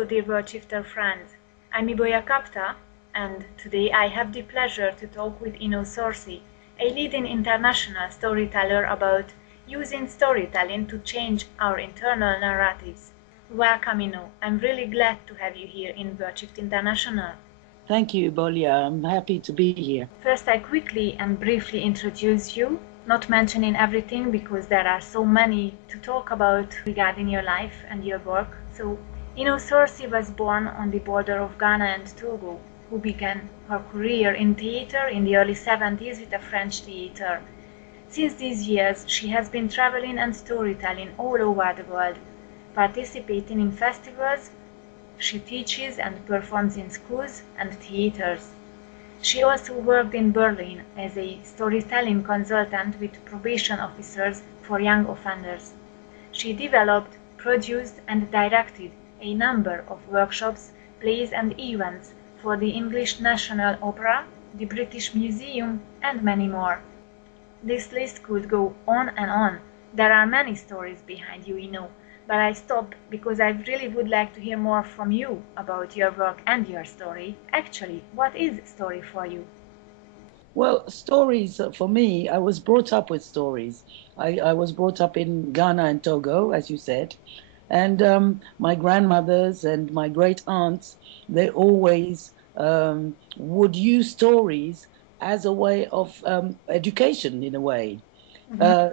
Hello, dear word shifter friends. I'm Iboya Kapta, and today I have the pleasure to talk with Inno Sorsy, a leading international storyteller about using storytelling to change our internal narratives. Welcome, Inno. I'm really glad to have you here in WordShift International. Thank you, Bolia. I'm happy to be here. First, I quickly and briefly introduce you, not mentioning everything because there are so many to talk about regarding your life and your work. So, Inno Sorsy was born on the border of Ghana and Togo, who began her career in theater in the early 70s with a French theater. Since these years, she has been traveling and storytelling all over the world, participating in festivals. She teaches and performs in schools and theaters. She also worked in Berlin as a storytelling consultant with probation officers for young offenders. She developed, produced and directed a number of workshops, plays and events for the English National Opera, the British Museum and many more. This list could go on and on. There are many stories behind you, Inno, but I stop because I really would like to hear more from you about your work and your story. Actually, what is story for you? Well, stories for me, I was brought up with stories. I was brought up in Ghana and Togo, as you said. And my grandmothers and my great aunts, they always would use stories as a way of education, in a way.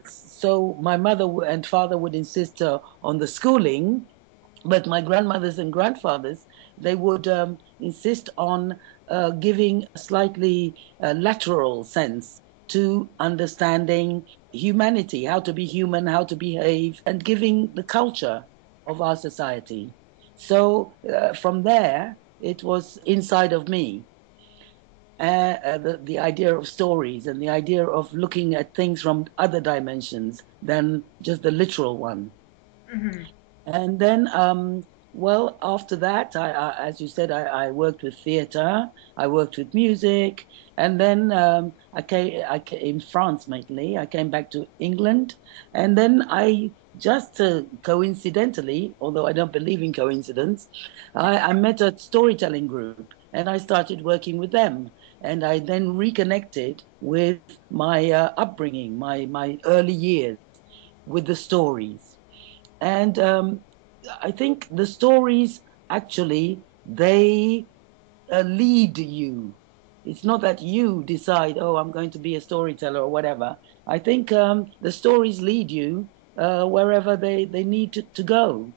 So my mother and father would insist on the schooling, but my grandmothers and grandfathers, they would insist on giving a slightly lateral sense to understanding humanity, how to be human, how to behave, and giving the culture of our society. So from there, it was inside of me. The idea of stories and the idea of looking at things from other dimensions than just the literal one. Mm-hmm. And then, well, after that, as you said, I worked with theater, I worked with music, and then I came in France mainly. I came back to England, and then I just coincidentally, although I don't believe in coincidence, I met a storytelling group, and I started working with them. And I then reconnected with my upbringing, my early years, with the stories. And I think the stories actually they lead you. It's not that you decide, oh, I'm going to be a storyteller or whatever. I think the stories lead you wherever they need to go.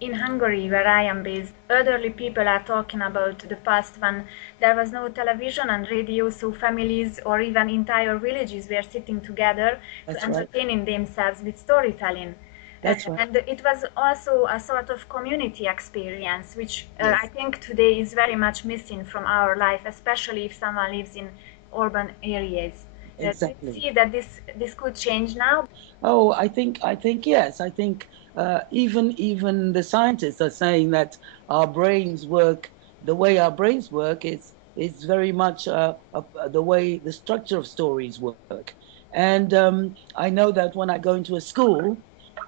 In Hungary, where I am based, elderly people are talking about the past when there was no television and radio, so families or even entire villages were sitting together to That's right. entertaining themselves with storytelling. That's right. And it was also a sort of community experience, which I Yes, think today is very much missing from our life, especially if someone lives in urban areas. Do you exactly. see that this could change now? Oh, I think yes. I think even the scientists are saying that our brains work the way our brains work is very much the way the structure of stories work. And I know that when I go into a school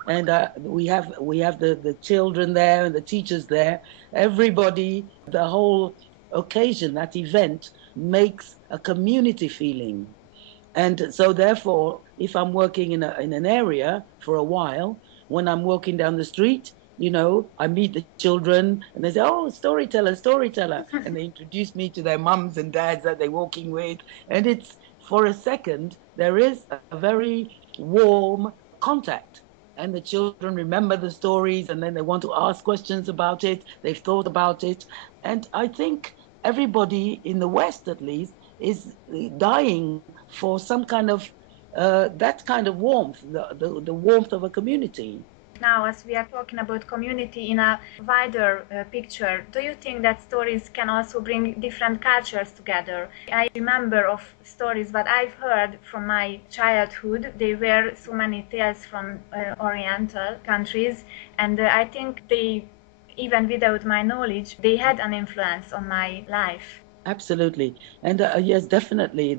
and we have the children there and the teachers there, everybody, the whole occasion, that event makes a community feeling. And so, therefore, if I'm working in an area for a while, when I'm walking down the street, I meet the children and they say, "Oh, storyteller, storyteller," and they introduce me to their mums and dads that they're walking with, and it's for a second there is a very warm contact. And the children remember the stories and then they want to ask questions about it. They've thought about it. And I think everybody in the West, at least, is dying for some kind of that kind of warmth, the warmth of a community. Now, as we are talking about community in a wider picture, do you think that stories can also bring different cultures together? I remember of stories that I've heard from my childhood. They were so many tales from Oriental countries, and I think they, even without my knowledge, they had an influence on my life. Absolutely. And yes, definitely.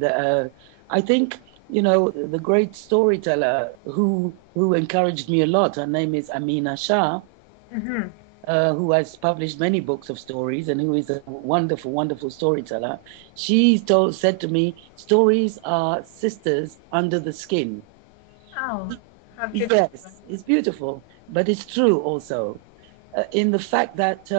I think, the great storyteller who encouraged me a lot, her name is Amina Shah. Mm-hmm. who has published many books of stories and who is a wonderful, wonderful storyteller, said to me, stories are sisters under the skin. Oh, how beautiful. Yes, it's beautiful, but it's true also in the fact that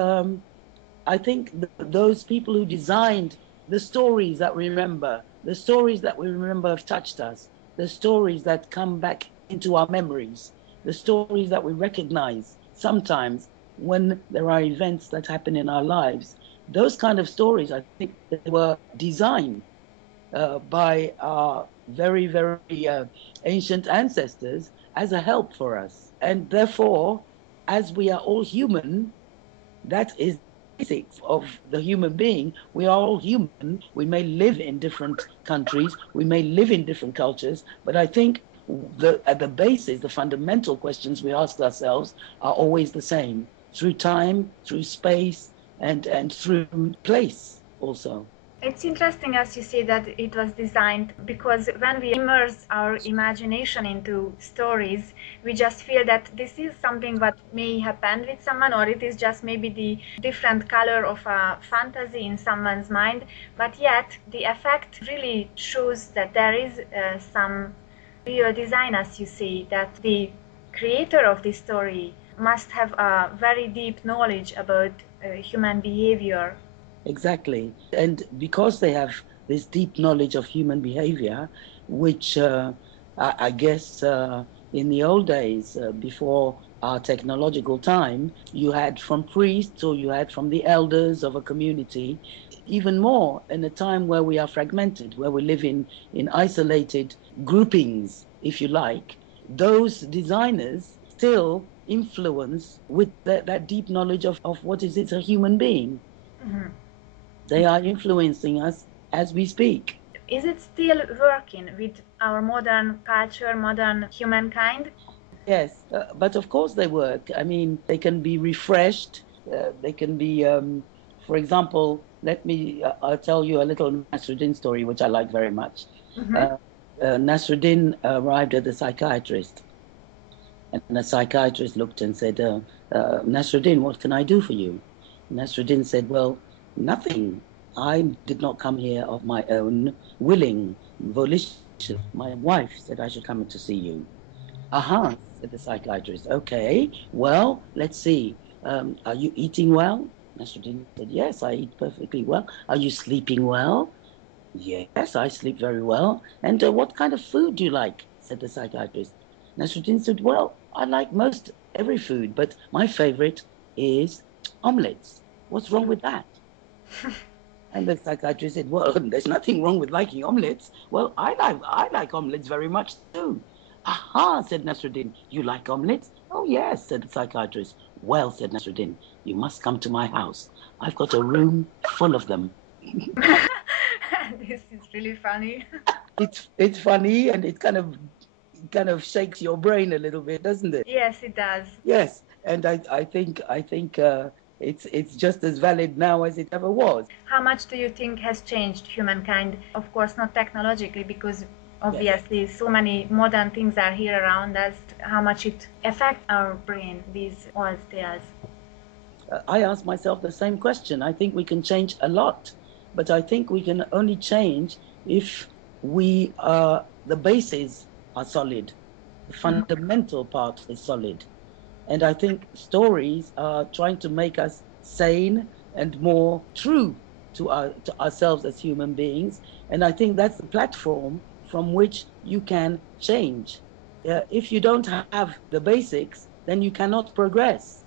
I think those people who designed the stories that we remember, the stories that we remember have touched us, the stories that come back into our memories, the stories that we recognize sometimes when there are events that happen in our lives. Those kind of stories, I think, they were designed by our very, very ancient ancestors as a help for us. And therefore, as we are all human, that is basics of the human being. We are all human. We may live in different countries. We may live in different cultures. But I think at the basis, the fundamental questions we ask ourselves are always the same through time, through space, and through place also. It's interesting, as you say, that it was designed because when we immerse our imagination into stories, we just feel that this is something that may happen with someone, or it is just maybe the different color of a fantasy in someone's mind. But yet, the effect really shows that there is some real design, as you say, that the creator of the story must have a very deep knowledge about human behavior. Exactly. And because they have this deep knowledge of human behavior, which I guess in the old days, before our technological time, you had from priests or you had from the elders of a community, even more in a time where we are fragmented, where we live in isolated groupings, if you like. Those designers still influence with that deep knowledge of what is it, a human being. Mm-hmm. They are influencing us as we speak. Is it still working with our modern culture, modern humankind? Yes, but of course they work. I mean, they can be refreshed. They can be, for example, I'll tell you a little Nasruddin story, which I like very much. Mm-hmm. Nasruddin arrived at the psychiatrist, and the psychiatrist looked and said, Nasruddin, what can I do for you? Nasruddin said, well, nothing. I did not come here of my own willing volition. My wife said I should come in to see you. Aha, said the psychiatrist. Okay, well, let's see. Are you eating well? Nasruddin said, yes, I eat perfectly well. Are you sleeping well? Yes, I sleep very well. And what kind of food do you like? Said the psychiatrist. Nasruddin said, well, I like most every food, but my favorite is omelets. What's wrong with that? And the psychiatrist said, well, there's nothing wrong with liking omelets. Well, I like omelets very much too. Aha, said Nasruddin, you like omelets? Oh, yes, said the psychiatrist. Well, said Nasruddin, you must come to my house. I've got a room full of them. This is really funny. It's funny, and it kind of shakes your brain a little bit, doesn't it? Yes, it does. Yes, and I think it's just as valid now as it ever was. How much do you think has changed humankind? Of course, not technologically, because obviously so many modern things are here around us. How much it affects our brain, these old tales? I ask myself the same question. I think we can change a lot, but I think we can only change if the bases are solid, the fundamental part is solid. And I think stories are trying to make us sane and more true to ourselves as human beings. And I think that's the platform from which you can change. If you don't have the basics, then you cannot progress.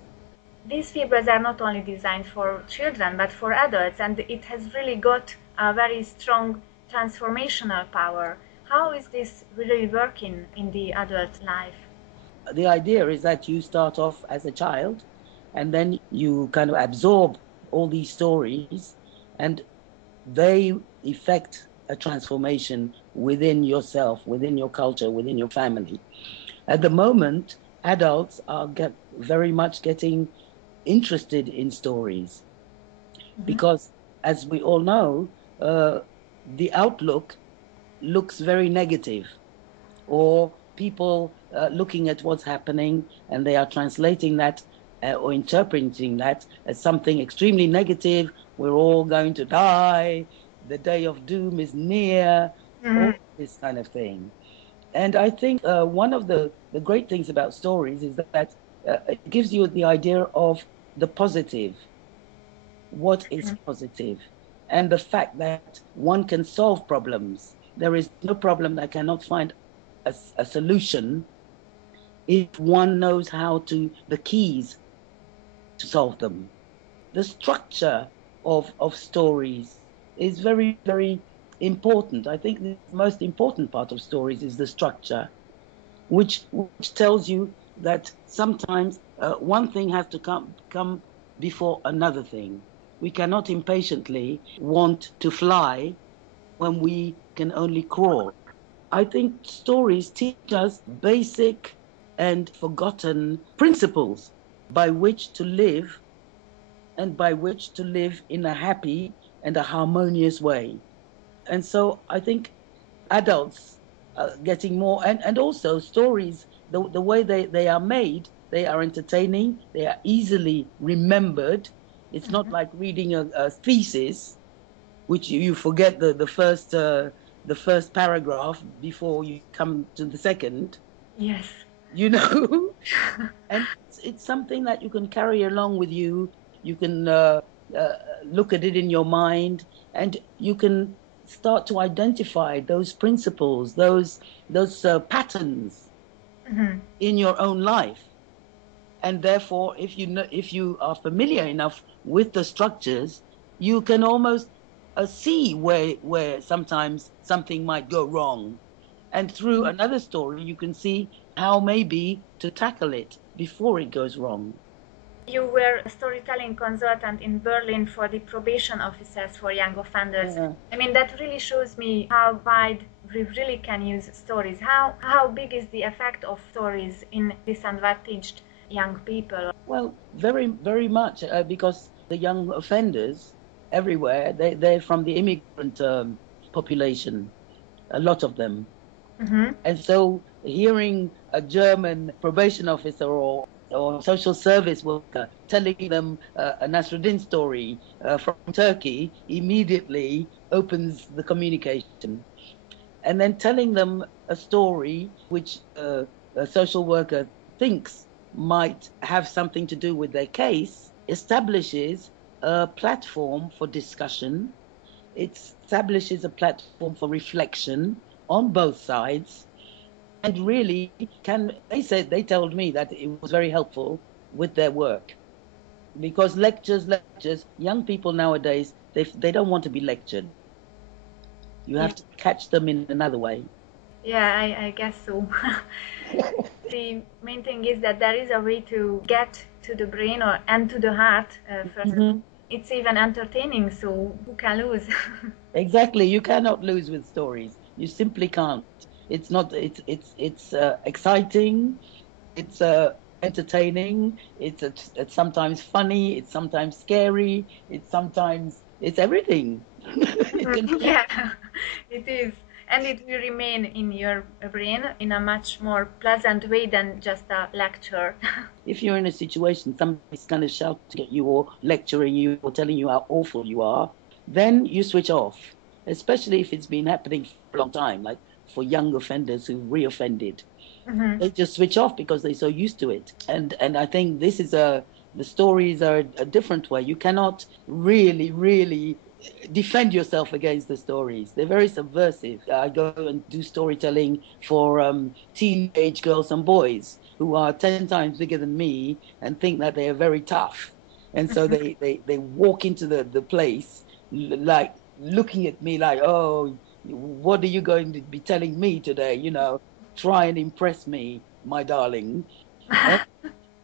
These fibers are not only designed for children, but for adults, and it has really got a very strong transformational power. How is this really working in the adult life? The idea is that you start off as a child and then you kind of absorb all these stories and they effect a transformation within yourself, within your culture, within your family. At the moment, adults are very much getting interested in stories because, as we all know, the outlook looks very negative, or people looking at what's happening and they are translating that or interpreting that as something extremely negative. We're all going to die. The day of doom is near. All this kind of thing. And I think one of the great things about stories is that it gives you the idea of the positive. What is positive? And the fact that one can solve problems. There is no problem that cannot find a solution if one knows how to, the keys to solve them. The structure of stories is very, very important. I think the most important part of stories is the structure, which tells you that sometimes one thing has to come before another thing. We cannot impatiently want to fly when we can only crawl. I think stories teach us basic and forgotten principles by which to live, and by which to live in a happy and a harmonious way. And so I think adults are getting more, and also stories, the way they are made, they are entertaining, they are easily remembered. It's not like reading a thesis, which you forget the first paragraph before you come to the second. Yes. You know, and it's something that you can carry along with you. You can look at it in your mind, and you can start to identify those principles, those patterns in your own life. And therefore, if you are familiar enough with the structures, you can almost see where sometimes something might go wrong. And through another story, you can see how maybe to tackle it before it goes wrong. You were a storytelling consultant in Berlin for the probation officers for young offenders. Yeah. I mean, that really shows me how wide we really can use stories. How big is the effect of stories in disadvantaged young people? Well, very, very much, because the young offenders everywhere, they're from the immigrant population, a lot of them. And so hearing a German probation officer or social service worker telling them a Nasruddin story from Turkey immediately opens the communication. And then telling them a story which a social worker thinks might have something to do with their case establishes a platform for discussion. It establishes a platform for reflection on both sides. And really they told me that it was very helpful with their work, because lectures, young people nowadays, they don't want to be lectured. You have to catch them in another way. Yeah, I guess so. The main thing is that there is a way to get to the brain and to the heart first. It's even entertaining, so who can lose? Exactly, you cannot lose with stories. You simply can't. It's not. It's exciting. It's entertaining. It's sometimes funny. It's sometimes scary. It's everything. Yeah, it is. And it will remain in your brain in a much more pleasant way than just a lecture. If you're in a situation, somebody's kind of shouting at you or lecturing you or telling you how awful you are, then you switch off, especially if it's been happening for a long time, like for young offenders who reoffended. They just switch off because they're so used to it. And I think this is the stories are a different way. You cannot really defend yourself against the stories. They're very subversive. I go and do storytelling for teenage girls and boys who are 10 times bigger than me and think that they are very tough. And so they walk into the place like looking at me like, oh, what are you going to be telling me today? You know, try and impress me, my darling. And,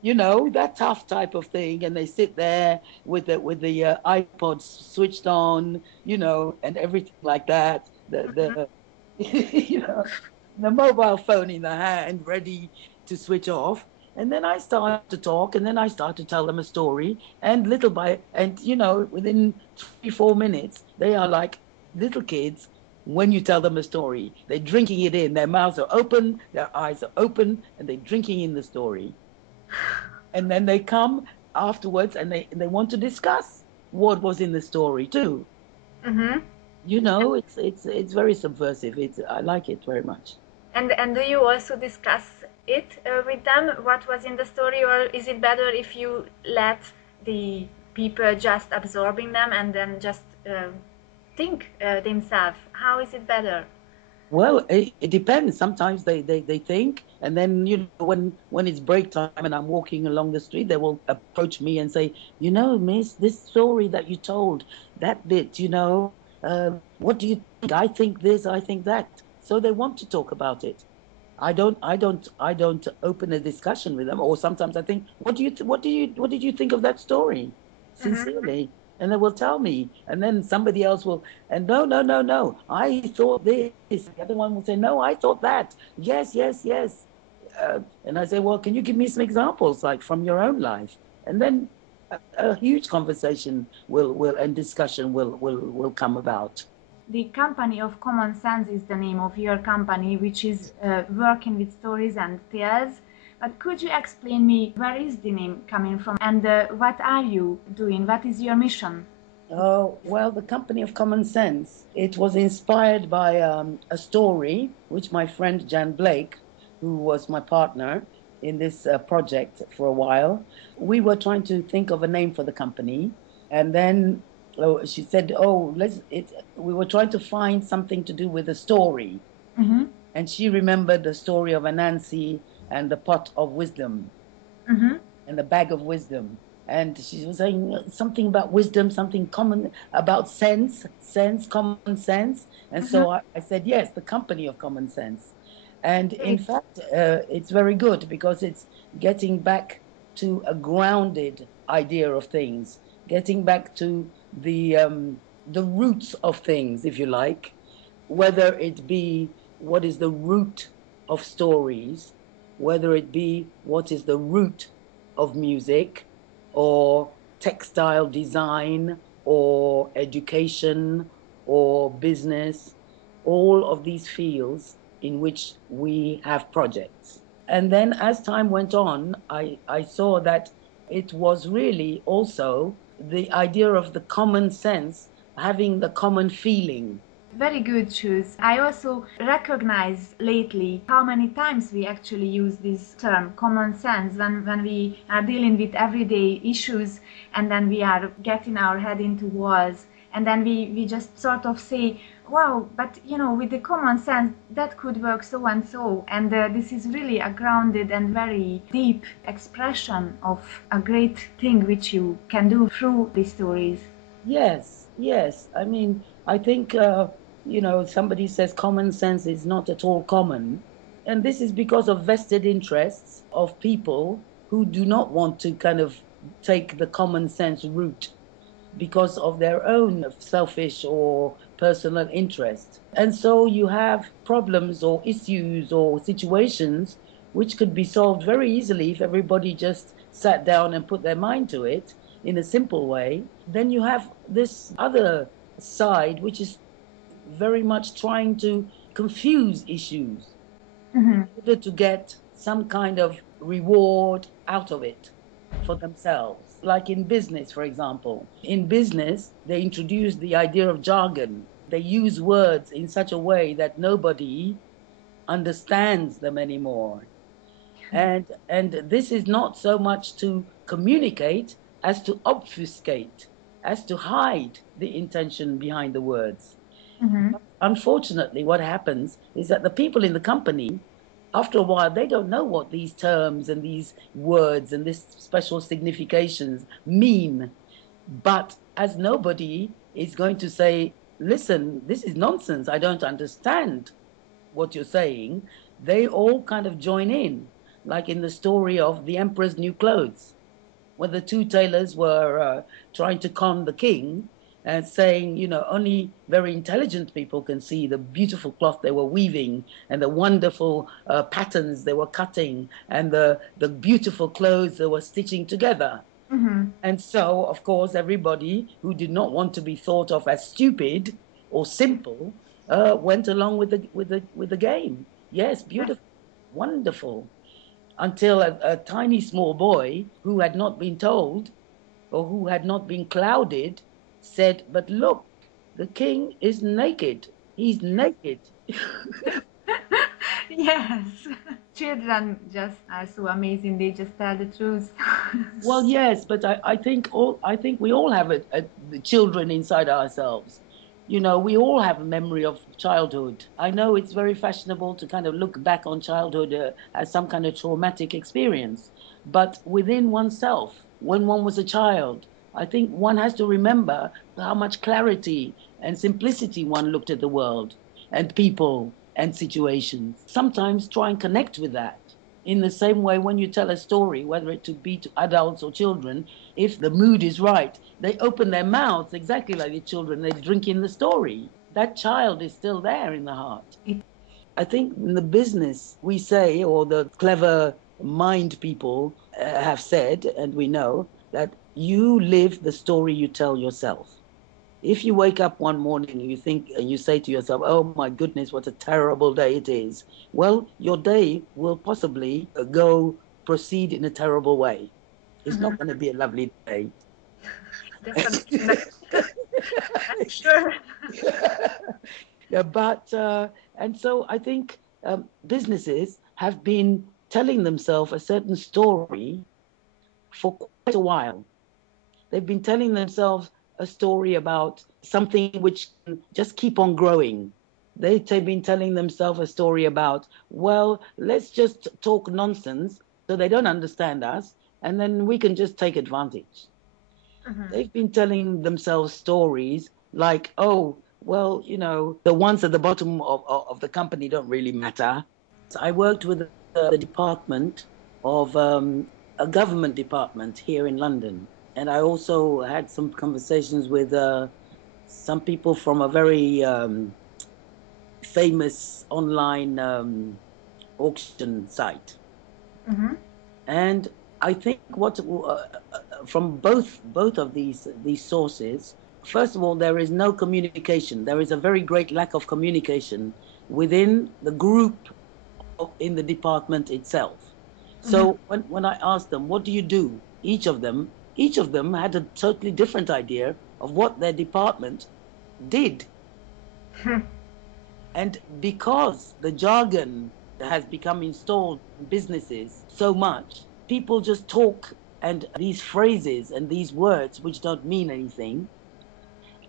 you know, that tough type of thing. And they sit there with the iPods switched on, you know, and everything like that. The you know, the mobile phone in the hand, ready to switch off. And then I start to talk, and then I start to tell them a story, and and you know, within 3, 4 minutes, they are like little kids. When you tell them a story, they're drinking it in. Their mouths are open, their eyes are open, and they're drinking in the story. And then they come afterwards and they want to discuss what was in the story too. Mm-hmm. You know, it's very subversive. I like it very much. And do you also discuss it with them, what was in the story, or is it better if you let the people just absorbing them and then just think themselves? How is it better? Well, it depends. Sometimes they think, and then when it's break time and I'm walking along the street, they will approach me and say, you know, Miss, this story that you told, that bit, what do you think? I think this, I think that. So they want to talk about it. I don't open a discussion with them. Or sometimes I think, what did you think of that story? Mm-hmm. Sincerely, and they will tell me, and then somebody else will, and no, no, no, no, I thought this. The other one will say, no, I thought that. Yes, yes, yes. And I say, well, can you give me some examples, like from your own life? And then a huge conversation will and discussion will come about. The Company of Common Sense is the name of your company, which is working with stories and tales. But could you explain me where is the name coming from and what are you doing? What is your mission? Oh, well, the Company of Common Sense, it was inspired by a story which my friend Jan Blake, who was my partner in this project for a while, we were trying to think of a name for the company. And then she said, oh, we were trying to find something to do with a story. Mm-hmm. And she remembered the story of Anansi and the pot of wisdom Mm-hmm. and the bag of wisdom. And she was saying something about wisdom, something common about sense, common sense. And Mm-hmm. so I said, yes, the company of common sense. And in Great. fact, it's very good because it's getting back to a grounded idea of things, getting back to the roots of things, if you like, whether it be what is the root of stories, whether it be what is the root of music, or textile design, or education, or business, all of these fields in which we have projects. And then as time went on, I saw that it was really also the idea of the common sense, having the common feeling. Very good choice. I also recognize lately how many times we actually use this term common sense when we are dealing with everyday issues and then we are getting our head into walls and then we just sort of say, wow, but with the common sense that could work so and so. And this is really a grounded and very deep expression of a great thing which you can do through these stories. Yes, yes. I mean, I think, somebody says common sense is not at all common. And this is because of vested interests of people who do not want to kind of take the common sense route because of their own selfish or personal interest. And so you have problems or issues or situations which could be solved very easily if everybody just sat down and put their mind to it in a simple way. Then you have this other side which is very much trying to confuse issues Mm-hmm. in order to get some kind of reward out of it for themselves. Like in business, for example. In business, they introduced the idea of jargon. They use words in such a way that nobody understands them anymore. And this is not so much to communicate as to obfuscate, as to hide the intention behind the words. Mm-hmm. Unfortunately, what happens is that the people in the company, after a while, they don't know what these terms and these words and this special significations mean. But as nobody is going to say, listen, this is nonsense, I don't understand what you're saying, they all kind of join in, like in the story of the Emperor's New Clothes, where the two tailors were trying to con the king and saying, only very intelligent people can see the beautiful cloth they were weaving and the wonderful patterns they were cutting and the beautiful clothes they were stitching together. Mm-hmm. And so, of course, everybody who did not want to be thought of as stupid or simple went along with the game. Yes, beautiful, wonderful. until a tiny small boy who had not been told or who had not been clouded said, "But look, the king is naked. He's naked." Yes. Children just are so amazing. They just tell the truth. Well, yes, but I think we all have the children inside ourselves. You know, we all have a memory of childhood. I know it's very fashionable to kind of look back on childhood as some kind of traumatic experience, but within oneself, when one was a child, I think one has to remember how much clarity and simplicity one looked at the world and people and situations. Sometimes try and connect with that. In the same way, when you tell a story, whether it to be to adults or children, if the mood is right, they open their mouths exactly like the children. They drink in the story. That child is still there in the heart. I think in the business, we say, or the clever mind people have said, and we know, that you live the story you tell yourself. If you wake up one morning and you think and you say to yourself, "Oh my goodness, what a terrible day it is," well, your day will possibly proceed in a terrible way. It's not going to be a lovely day. Definitely. I'm sure. Yeah, but and so I think businesses have been telling themselves a certain story for quite a while. They've been telling themselves a story about something which can just keep on growing. They've been telling themselves a story about, well, let's just talk nonsense so they don't understand us, and then we can just take advantage. Mhm. They've been telling themselves stories like, oh, well, you know, the ones at the bottom of the company don't really matter. I worked with the department of a government department here in London. And I also had some conversations with some people from a very famous online auction site. Mhm. And I think what from both of these sources, first of all, there is no communication. There is a very great lack of communication within the group in the department itself. Mhm. So when I asked them, what do you do? Each of them had a totally different idea of what their department did. And because the jargon has become installed in businesses so much, people just talk and these phrases and these words which don't mean anything.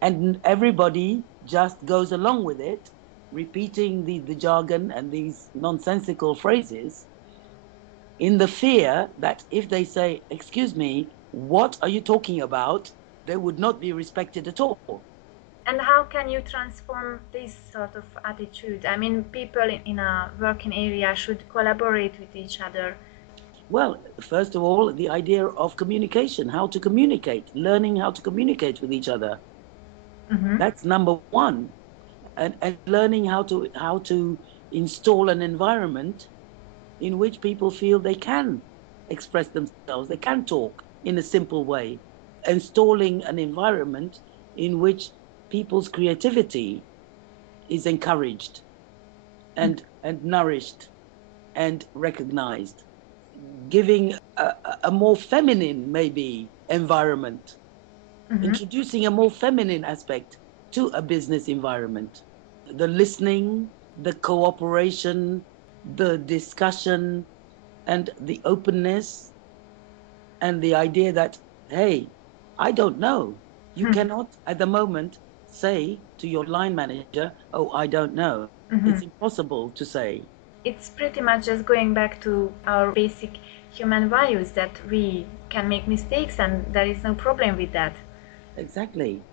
And everybody just goes along with it, repeating the jargon and these nonsensical phrases in the fear that if they say, "Excuse me, what are you talking about?" they would not be respected at all. And how can you transform this sort of attitude? I mean, people in a working area should collaborate with each other. Well, first of all, the idea of communication, how to communicate, learning how to communicate with each other. Mhm. That's number one. And learning how to install an environment in which people feel they can express themselves, they can talk in a simple way. Installing an environment in which people's creativity is encouraged and nourished and recognized, giving a more feminine, maybe, environment, Mhm. introducing a more feminine aspect to a business environment. The listening, the cooperation, the discussion, and the openness, and the idea that, hey, I don't know. You cannot, at the moment, say to your line manager, "Oh, I don't know." It's Mhm. impossible to say. It's pretty much just going back to our basic human values that we can make mistakes and there is no problem with that. Exactly.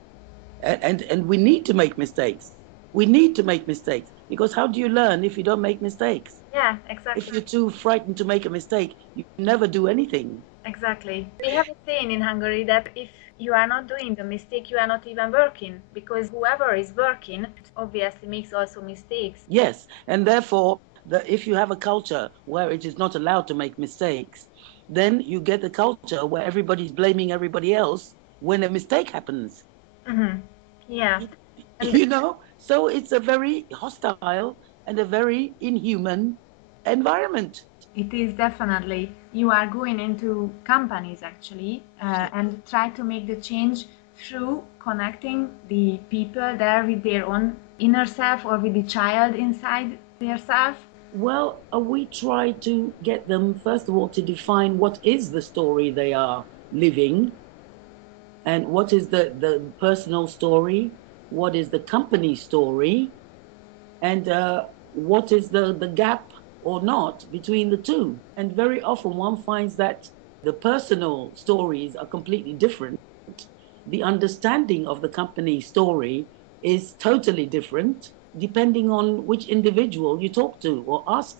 And we need to make mistakes. We need to make mistakes because how do you learn if you don't make mistakes? Yeah, If exactly. you're too frightened to make a mistake, you never do anything. Exactly. We have a saying in Hungary that if you are not doing the mistake, you are not even working, because whoever is working obviously makes also mistakes. Yes, and therefore, if you have a culture where it is not allowed to make mistakes, then you get a culture where everybody's blaming everybody else when a mistake happens. Hmm. Yeah. And You know, so it's a very hostile and a very inhuman environment. It is definitely. You are going into companies actually and try to make the change through connecting the people there with their own inner self or with the child inside their self. Well, we try to get them, first of all, to define what is the story they are living, and what is the personal story, what is the company story, and what is the gap or not between the two. And very often one finds that the personal stories are completely different. The understanding of the company story is totally different depending on which individual you talk to or ask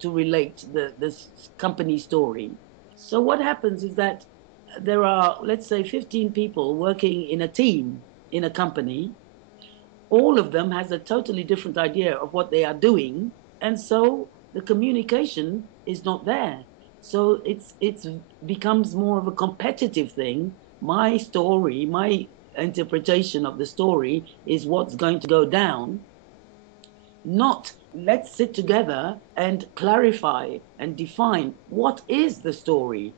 to relate the company story. So what happens is that there are, let's say, 15 people working in a team in a company. All of them has a totally different idea of what they are doing, and so the communication is not there. So it's becomes more of a competitive thing. My story, my interpretation of the story is what's going to go down, not let's sit together and clarify and define what is the story.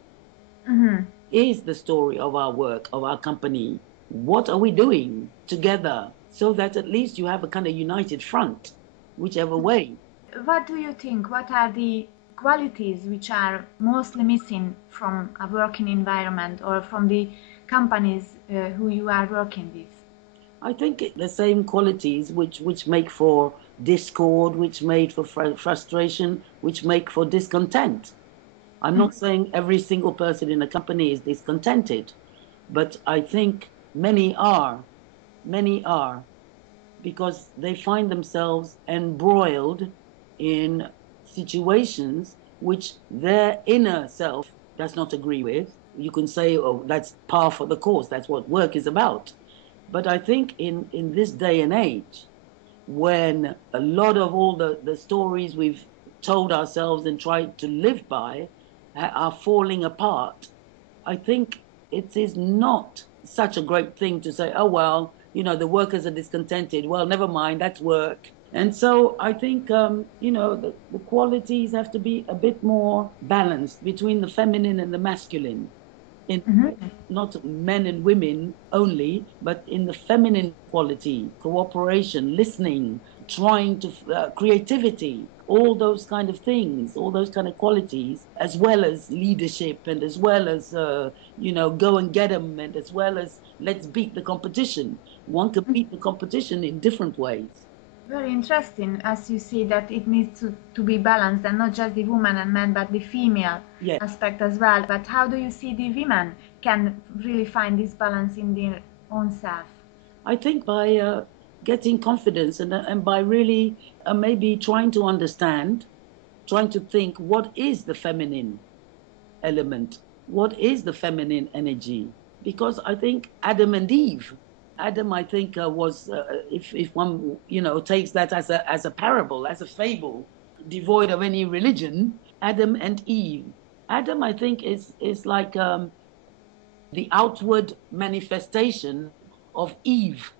Mm-hmm. Is the story of our work, of our company. What are we doing together, so that at least you have a kind of united front, whichever way. What do you think? What are the qualities which are mostly missing from a working environment or from the companies who you are working with? I think the same qualities which make for discord, which made for frustration, which make for discontent. I'm not saying every single person in a company is discontented, but I think many are, because they find themselves embroiled in situations which their inner self does not agree with. You can say, oh, that's par for the course, that's what work is about. But I think in this day and age, when a lot of all the stories we've told ourselves and tried to live by are falling apart, I think it is not such a great thing to say, oh, well, the workers are discontented. Well, never mind, that's work. And so I think, the qualities have to be a bit more balanced between the feminine and the masculine. In not men and women only, but in the feminine quality, cooperation, listening, trying to creativity, all those kind of things, all those kind of qualities, as well as leadership, and as well as go and get them, and as well as let's beat the competition. One can beat the competition in different ways. Very interesting, as you see that it needs to be balanced, and not just the woman and man, but the female aspect as well. But how do you see the women can really find this balance in their own self? I think by getting confidence, and by really maybe trying to understand, trying to think what is the feminine element, what is the feminine energy. Because I think Adam and Eve, Adam, I think, was, if one, takes that as a parable, as a fable, devoid of any religion, Adam and Eve. Adam, I think, is like the outward manifestation of Eve.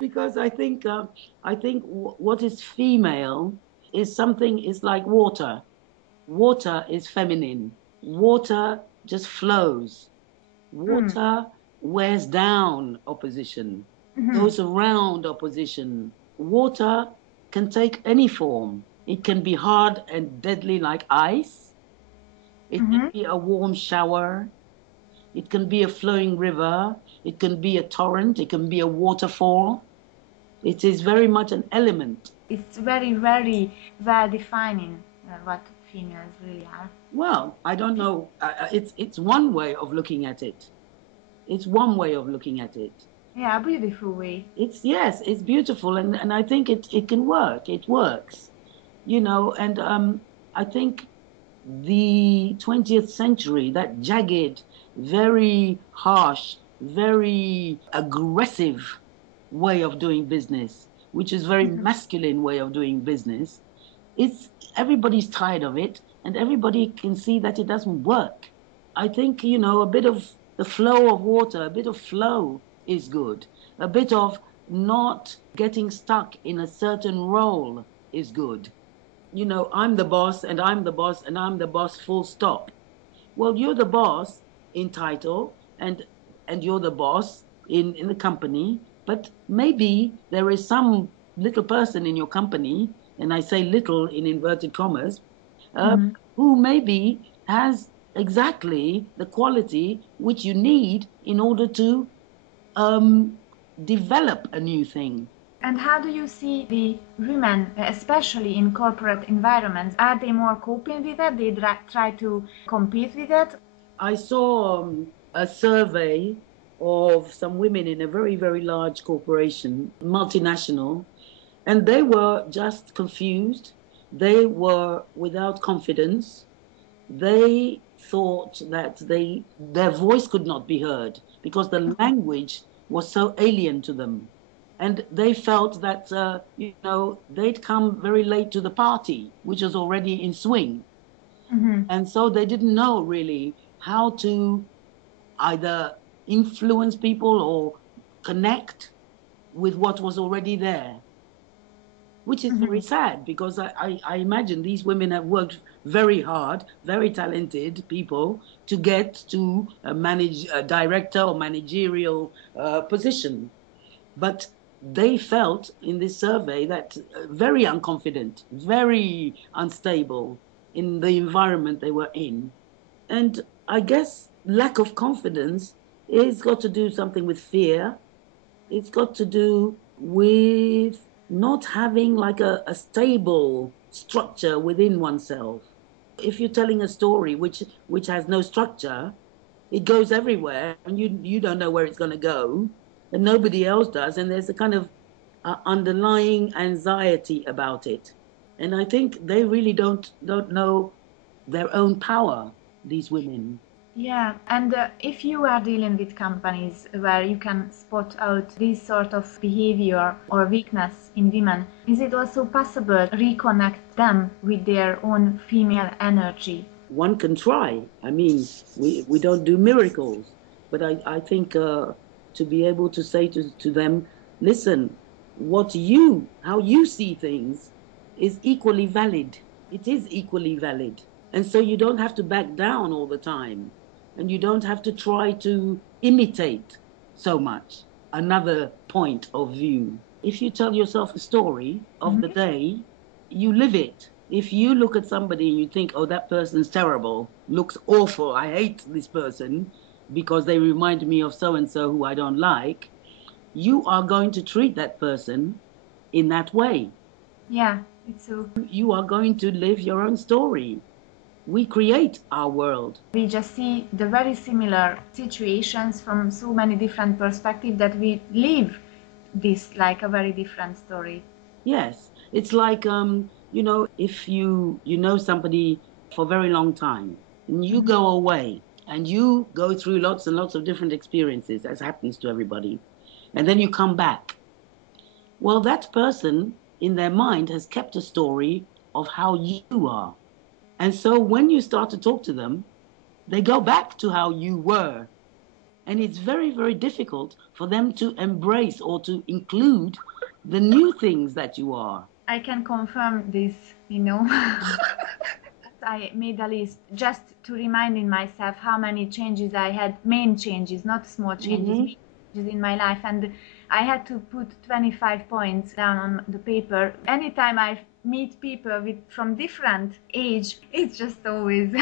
Because I think what is female is something is like water. Water is feminine. Water just flows. Water wears down opposition, goes around opposition. Water can take any form. It can be hard and deadly like ice. It can be a warm shower. It can be a flowing river. It can be a torrent. It can be a waterfall. It is very much an element. It's very, very well defining what females really are. Well, I don't know. It's one way of looking at it. It's one way of looking at it. Yeah, a beautiful way. It's beautiful, and I think it can work. It works, and I think the 20th century, that jagged, very harsh, very aggressive way of doing business, which is very masculine way of doing business, everybody's tired of it, and everybody can see that it doesn't work. I think, a bit of the flow of water, a bit of flow is good. A bit of not getting stuck in a certain role is good. you know, I'm the boss and I'm the boss and I'm the boss, full stop. Well, you're the boss in title, and you're the boss in the company, but maybe there is some little person in your company, and I say little in inverted commas, uh, Hmm. who maybe has exactly the quality which you need in order to um, develop a new thing. And how do you see the women, especially in corporate environments? Are they more coping with it? They try to compete with it? I saw a survey of some women in a very, very large corporation, multinational, and they were just confused. They were without confidence. They thought that their voice could not be heard because the language was so alien to them. And they felt that, you know, they'd come very late to the party, which was already in swing. Hmm. And so they didn't know really how to either influence people or connect with what was already there, which is very Hmm. sad because I imagine these women have worked very hard, very talented people to get to a director or managerial position. But they felt in this survey that very unconfident, very unstable in the environment they were in. And I guess lack of confidence is got to do something with fear. It's got to do with not having like a stable structure within oneself. If you're telling a story which has no structure, it goes everywhere and you don't know where it's going to go and nobody else does, and there's a kind of underlying anxiety about it. And I think they really don't know their own power, these women. Yeah, and if you are dealing with companies where you can spot out this sort of behavior or weakness in women, is it also possible to reconnect them with their own female energy? One can try. I mean, we don't do miracles, but I think to be able to say to them, listen, how you see things is equally valid. It is equally valid. And so you don't have to back down all the time. And you don't have to try to imitate so much another point of view. If you tell yourself a story of the Mhm. day, you live it. If you look at somebody and you think, oh, that person's terrible, looks awful, I hate this person because they remind me of so and so who I don't like, you are going to treat that person in that way. Yeah, it's so. You are going to live your own story. We create our world. We just see the very similar situations from so many different perspectives that we live this like a very different story. Yes, it's like you know, if you know somebody for a very long time and you Mhm. go away and you go through lots and lots of different experiences, as happens to everybody, and then you come back. Well, that person in their mind has kept a story of how you are. And so when you start to talk to them, they go back to how you were. And it's very, very difficult for them to embrace or to include the new things that you are. I can confirm this. I made a list just to reminding myself how many changes I had, main changes, not small changes, Hmm. main changes in my life, and I had to put 25 points down on the paper. Anytime I meet people from different age, it's just always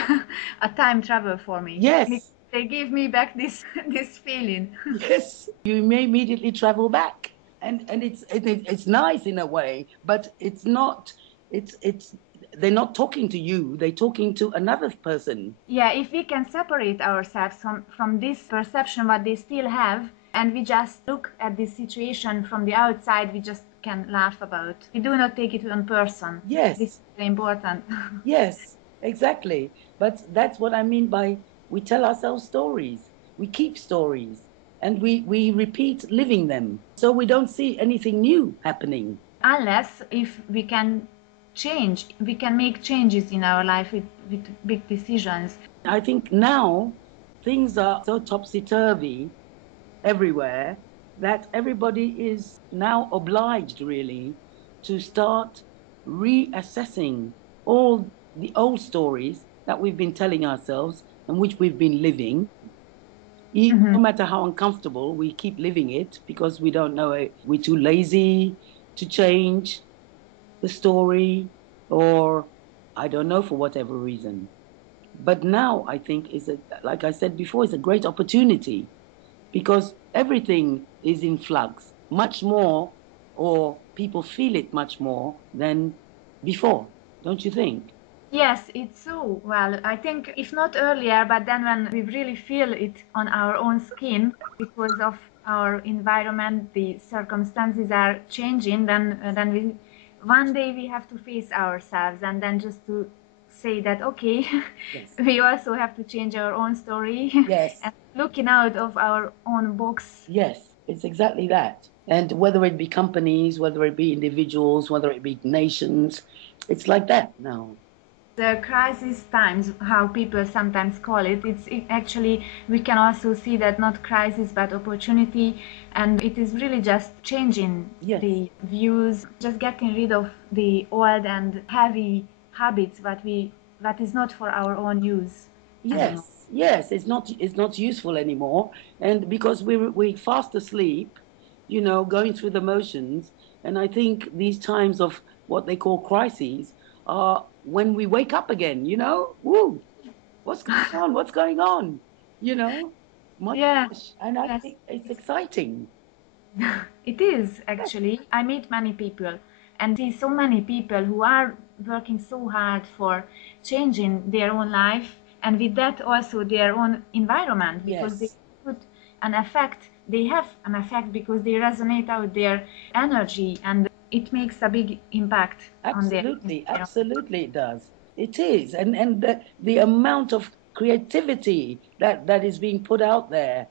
a time travel for me. Yes, They give me back this this feeling. yes. You may immediately travel back. And it's nice in a way, but it's not, it's they're not talking to you, they're talking to another person. Yeah, if we can separate ourselves from this perception what they still have, and we just look at this situation from the outside, we just can laugh about. We do not take it on person. This Yes, is very important. yes, exactly. But that's what I mean by we tell ourselves stories, we keep stories, and we repeat living them. So we don't see anything new happening. Unless if we can change, we can make changes in our life with big decisions. I think now things are so topsy-turvy everywhere that everybody is now obliged really to start reassessing all the old stories that we've been telling ourselves and which we've been living. Hmm. No matter how uncomfortable, we keep living it because we don't know it. We're too lazy to change the story, or I don't know, for whatever reason. But now I think like I said before, is a great opportunity because everything is in flux, much more, or people feel it much more than before, don't you think? Yes, it's so. Well, I think if not earlier, but then when we really feel it on our own skin because of our environment, the circumstances are changing, then we one day we have to face ourselves and then just to say that okay, Yes. we also have to change our own story Yes. and looking out of our own box. Yes, it's exactly that. And whether it be companies, whether it be individuals, whether it be nations, it's like that now. The crisis times, how people sometimes call it, actually, we can also see that not crisis but opportunity, and it is really just changing Yes. the views, just getting rid of the old and heavy habits that is not for our own use anymore. Yes, yes, it's not useful anymore. And because we're fast asleep, going through the motions. And I think these times of what they call crises are when we wake up again, woo, what's going on? What's going on? You know? My Yeah, gosh. And I yes. think it's exciting. It is Yes. actually. I meet many people and see so many people who are working so hard for changing their own life and with that also their own environment because they Yes. put they have an effect because they resonate out their energy and it makes a big impact on their Absolutely, environment. absolutely it does. It is. And the amount of creativity that is being put out there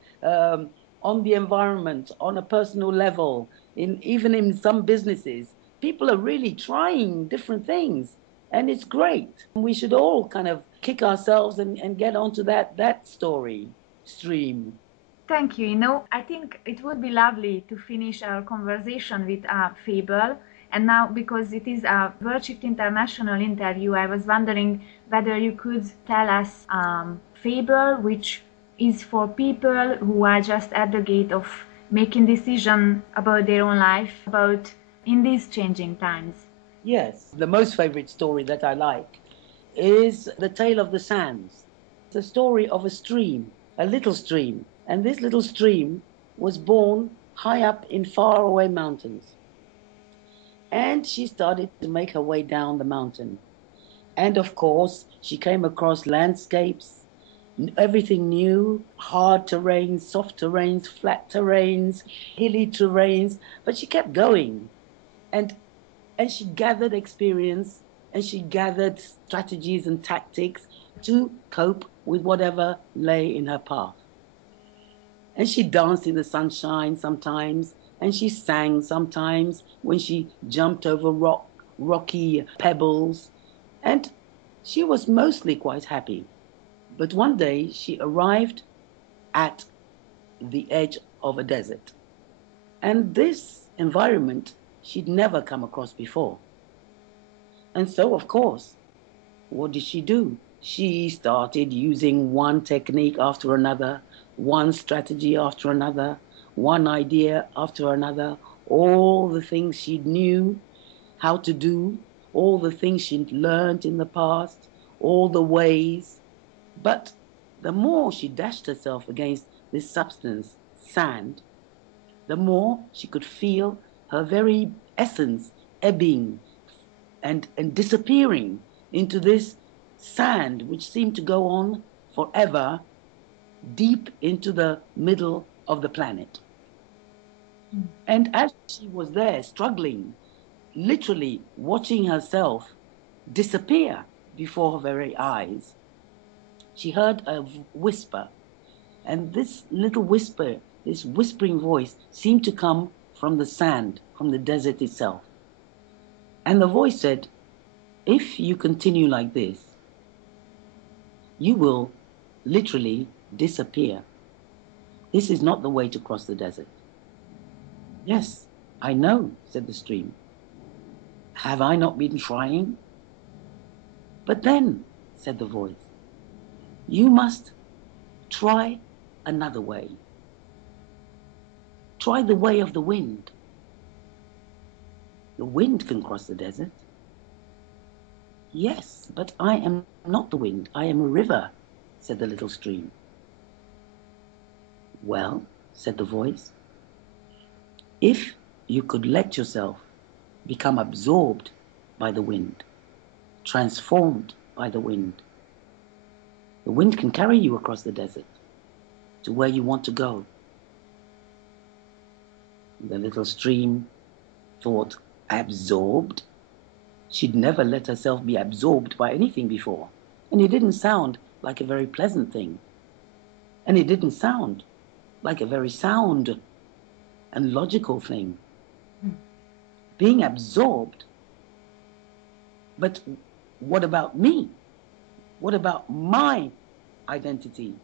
on the environment, on a personal level, even in some businesses, people are really trying different things. And it's great. We should all kind of kick ourselves and get onto that story stream. Thank you. I think it would be lovely to finish our conversation with a fable. And now, because it is a Wordshift International interview, I was wondering whether you could tell us fable which is for people who are just at the gate of making decision about their own life, about in these changing times. Yes, the most favorite story that I like is The Tale of the Sands. It's a story of a stream, a little stream. And this little stream was born high up in faraway mountains. And she started to make her way down the mountain. And of course, she came across landscapes, everything new, hard terrains, soft terrains, flat terrains, hilly terrains. But she kept going. And and she gathered experience and she gathered strategies and tactics to cope with whatever lay in her path. And she danced in the sunshine sometimes, and she sang sometimes when she jumped over rocky pebbles, and she was mostly quite happy. But one day she arrived at the edge of a desert, and this environment she'd never come across before. And so, of course, what did she do? She started using one technique after another, one strategy after another, one idea after another, all the things she knew how to do, all the things she'd learned in the past, all the ways. But the more she dashed herself against this substance, sand, the more she could feel her very essence ebbing and disappearing into this sand, which seemed to go on forever deep into the middle of the planet. And as she was there struggling, literally watching herself disappear before her very eyes, she heard a whisper. And this little whisper, this whispering voice, seemed to come from the sand, from the desert itself. And the voice said, if you continue like this, you will literally disappear. This is not the way to cross the desert. Yes, I know, said the stream. Have I not been trying? But then, said the voice, you must try another way. Try the way of the wind. The wind can cross the desert. Yes, but I am not the wind. I am a river, said the little stream. Well, said the voice, if you could let yourself become absorbed by the wind, transformed by the wind can carry you across the desert to where you want to go. The little stream thought, absorbed? She'd never let herself be absorbed by anything before, and it didn't sound like a very pleasant thing. And it didn't sound like a very sound and logical thing. Being absorbed. But what about me? What about my identity?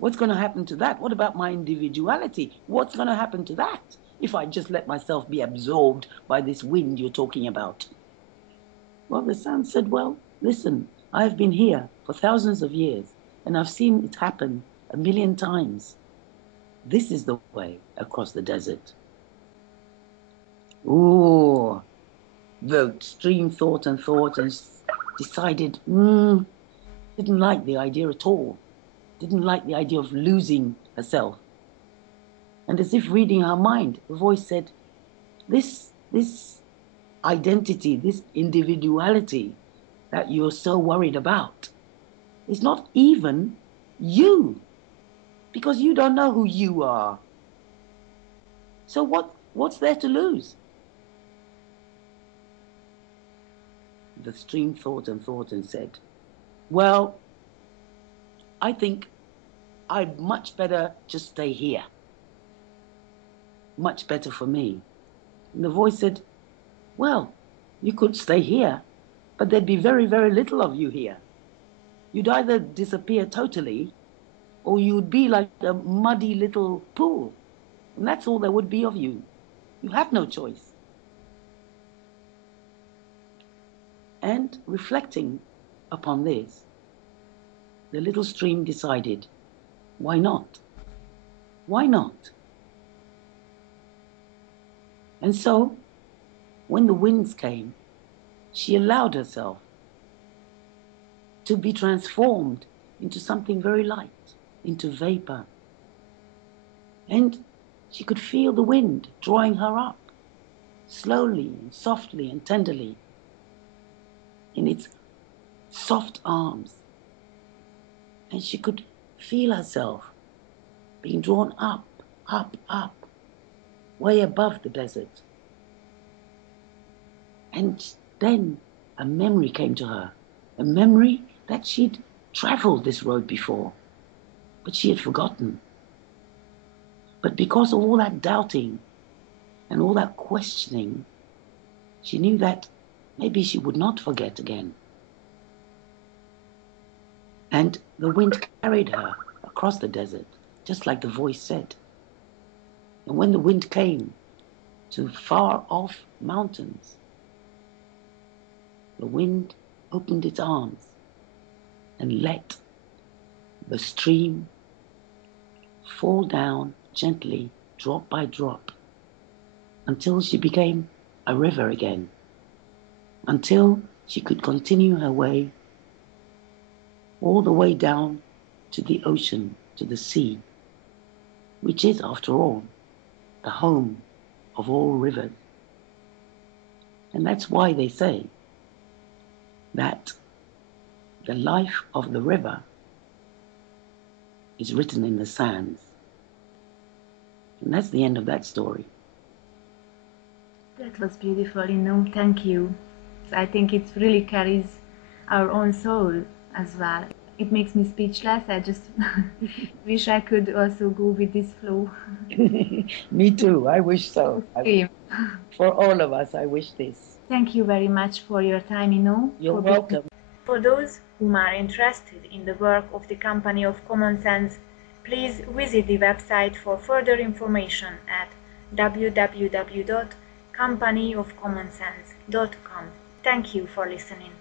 What's going to happen to that? What about my individuality? What's going to happen to that if I just let myself be absorbed by this wind you're talking about? Well, the sound said, well, listen, I've been here for thousands of years, and I've seen it happen 1,000,000 times. This is the way across the desert. Ooh, the stream thought and decided, didn't like the idea at all. Didn't like the idea of losing herself. And as if reading her mind, the voice said, this identity, this individuality that you're so worried about is not even you, because you don't know who you are. So what's there to lose? The stream thought and said, well, I think I'd much better just stay here. Much better for me. And the voice said, well, you could stay here, but there'd be very, very little of you here. You'd either disappear totally, or you'd be like a muddy little pool. And that's all there would be of you. You have no choice. And reflecting upon this, the little stream decided, why not? Why not? And so, when the winds came, she allowed herself to be transformed into something very light, into vapor. And she could feel the wind drawing her up, slowly and softly and tenderly, in its soft arms. And she could feel herself being drawn up, up, up, way above the desert. And then a memory came to her, a memory that she'd traveled this road before, but she had forgotten. But because of all that doubting and all that questioning, she knew that maybe she would not forget again. And the wind carried her across the desert, just like the voice said. And when the wind came to far off mountains, the wind opened its arms and let the stream fall down gently, drop by drop, until she became a river again, until she could continue her way all the way down to the ocean, to the sea, which is, after all, the home of all rivers. And that's why they say that the life of the river is written in the sands. And that's the end of that story. That was beautiful, Inno. Thank you. I think it really carries our own soul as well. It makes me speechless. I just wish I could also go with this flow. Me too. I wish so. For all of us, I wish this. Thank you very much for your time, Inno. You're welcome. For those who are interested in the work of the Company of Common Sense, please visit the website for further information at www.companyofcommonsense.com. Thank you for listening.